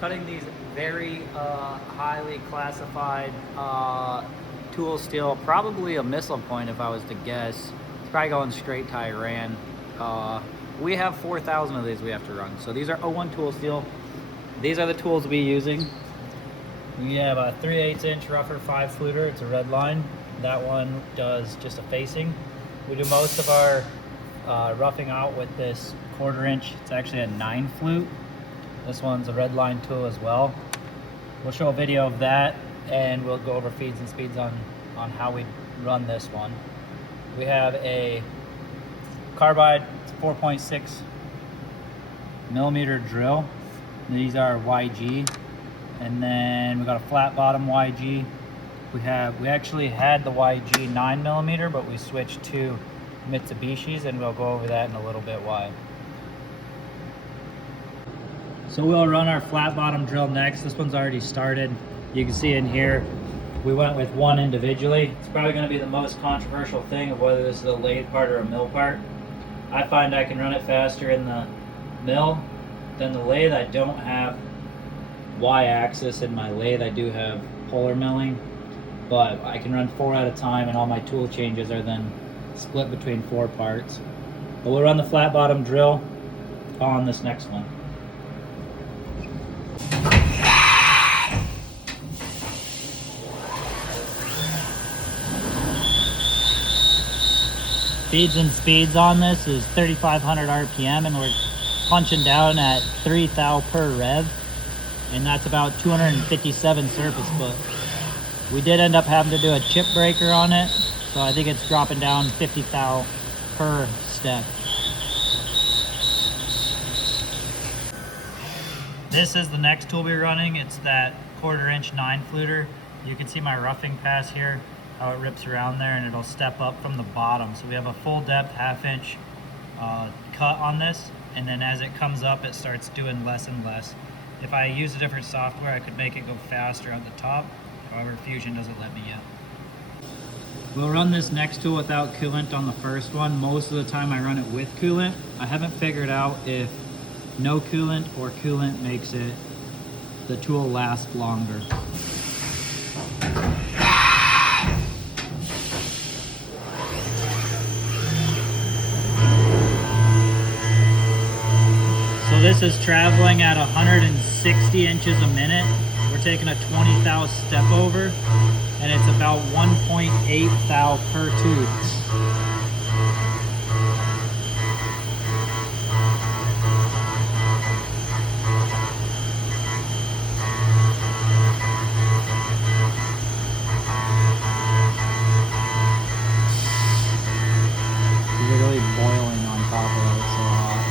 cutting these very highly classified tool steel, probably a missile point if I was to guess. It's probably going straight to Iran. We have 4,000 of these we have to run. So these are O1 tool steel. These are the tools we're using. We have a 3/8 inch rougher 5 fluter. It's a red line. That one does just a facing. We do most of our roughing out with this 1/4 inch. It's actually a 9 flute. This one's a red line tool as well. We'll show a video of that, and we'll go over feeds and speeds on how we run this one. We have a carbide 4.6 millimeter drill. These are YG. And then we got a flat bottom YG. We actually had the YG 9 millimeter, but we switched to Mitsubishi's, and we'll go over that in a little bit why. So we'll run our flat bottom drill next. This one's already started. You can see in here, we went with one individually. It's probably gonna be the most controversial thing of whether this is a lathe part or a mill part. I find I can run it faster in the mill than the lathe. I don't have Y-axis in my lathe. I do have polar milling, but I can run 4 at a time, and all my tool changes are then split between 4 parts. But we'll run the flat bottom drill on this next one. Feeds and speeds on this is 3,500 RPM, and we're punching down at 3 thou per rev, and that's about 257 surface foot. We did end up having to do a chip breaker on it, so I think it's dropping down 50 thou per step. This is the next tool we're running. It's that 1/4 inch 9 fluter. You can see my roughing pass here, how it rips around there, and it'll step up from the bottom. So we have a full depth 1/2 inch cut on this, and then as it comes up, it starts doing less and less. If I use a different software, I could make it go faster at the top. However, Fusion doesn't let me yet. We'll run this next tool without coolant on the first one. Most of the time I run it with coolant. I haven't figured out if no coolant or coolant makes it the tool last longer. So this is traveling at 160 inches a minute. We're taking a 20 thou step over, and it's about 1.8 thou per tooth. Literally boiling on top of it, so hot.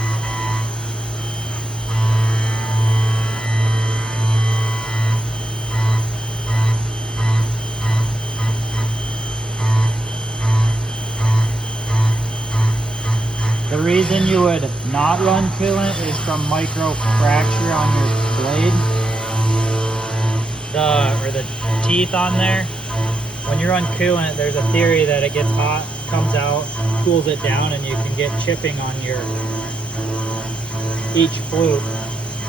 The reason you would not run coolant is from micro fracture on your blade. The teeth on there. When you run coolant, there's a theory that it gets hot, comes out, cools it down, and you can get chipping on each flute.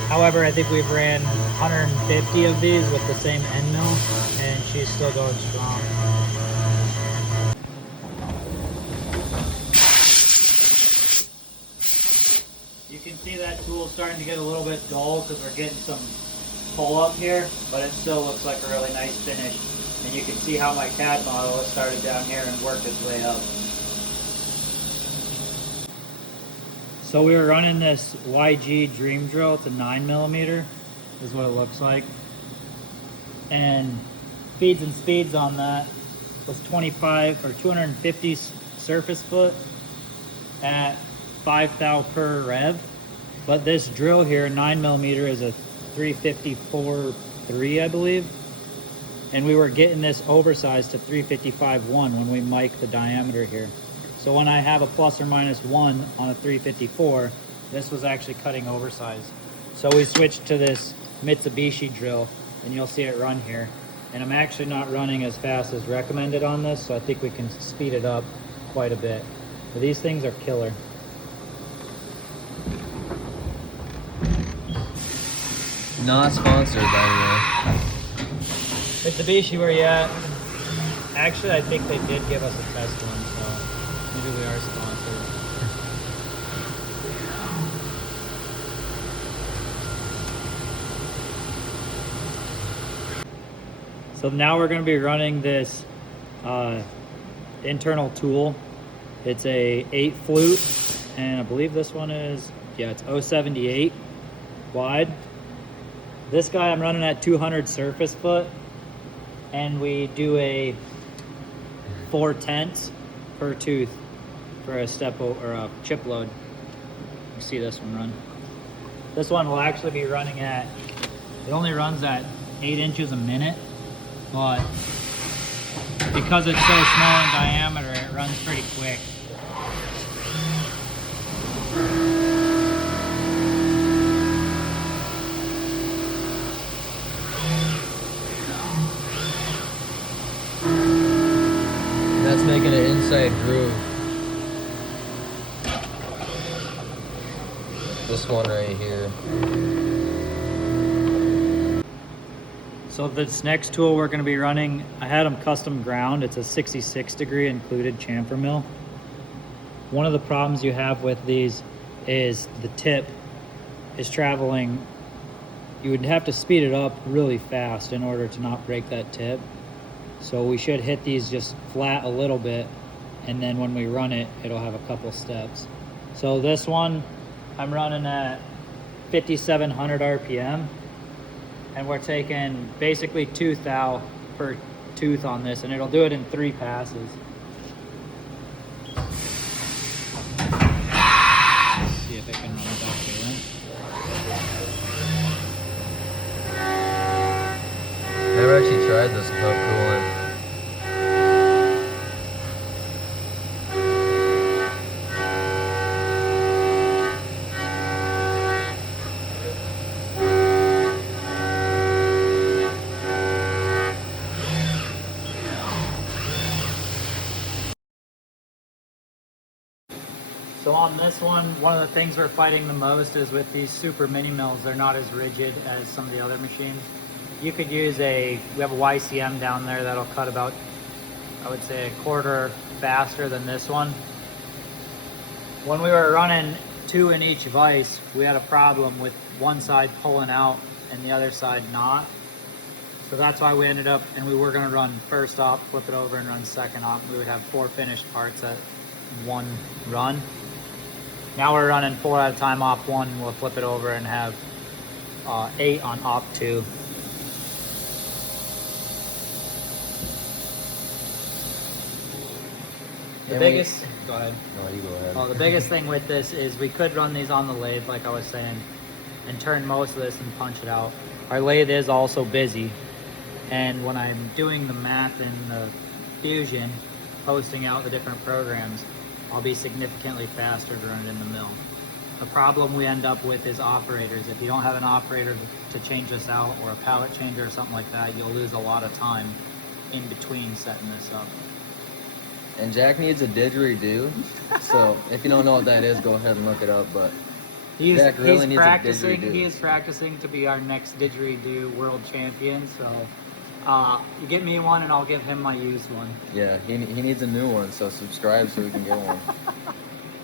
However, I think we've ran 150 of these with the same end mill, and she's still going strong. You can see that tool starting to get a little bit dull because we're getting some pull up here, but it still looks like a really nice finish. And you can see how my CAD model has started down here and worked its way up. So we were running this YG Dream Drill. It's a 9 millimeter, is what it looks like. And feeds and speeds on that was 25 or 250 surface foot at 5 thou per rev. But this drill here, 9 millimeter, is a 354.3, I believe. And we were getting this oversized to 355.1 when we mic the diameter here. So when I have a plus or minus 1 on a 354, this was actually cutting oversized. So we switched to this Mitsubishi drill, and you'll see it run here. And I'm actually not running as fast as recommended on this, so I think we can speed it up quite a bit. But these things are killer. Not sponsored, by Mitsubishi, where you at? Actually, I think they did give us a test one, so maybe we are sponsored. So now we're going to be running this internal tool. It's a 8 flute, and I believe this one is, yeah, it's 078 wide. This guy I'm running at 200 surface foot, and we do a 4/10 per tooth for a or a chip load. You see this one run. This one will actually be running at, it only runs at 8 inches a minute, but because it's so small in diameter, it runs pretty quick. That's making an inside groove. This one right here. So this next tool we're going to be running, I had them custom ground. It's a 66 degree included chamfer mill. One of the problems you have with these is the tip is traveling. You would have to speed it up really fast in order to not break that tip. So we should hit these just flat a little bit, and then when we run it, it'll have a couple steps. So this one, I'm running at 5,700 RPM, and we're taking basically 2 thou per tooth on this, and it'll do it in 3 passes. See if it can run without coolant. Never actually tried this without coolant. So on this one of the things we're fighting the most is with these super mini mills. They're not as rigid as some of the other machines. You could use we have a YCM down there that'll cut about, I would say, a quarter faster than this one. When we were running 2 in each vise, we had a problem with one side pulling out and the other side not. So that's why we ended up, and we were gonna run first op, flip it over and run second op. We would have 4 finished parts at one run. Now we're running 4 at a time op 1, we'll flip it over and have 8 on op 2. The biggest, go ahead. No, you go ahead. Well, the biggest thing with this is we could run these on the lathe, like I was saying, and turn most of this and punch it out. Our lathe is also busy, and when I'm doing the math in the Fusion, posting out the different programs, I'll be significantly faster to run it in the mill. The problem we end up with is operators. If you don't have an operator to change this out, or a pallet changer or something like that, you'll lose a lot of time in between setting this up. And Jack needs a didgeridoo, so if you don't know what that is, go ahead and look it up. But Jack really needs a didgeridoo. He is practicing to be our next didgeridoo world champion. So you get me one, and I'll give him my used one. Yeah, he needs a new one. So subscribe so we can get one.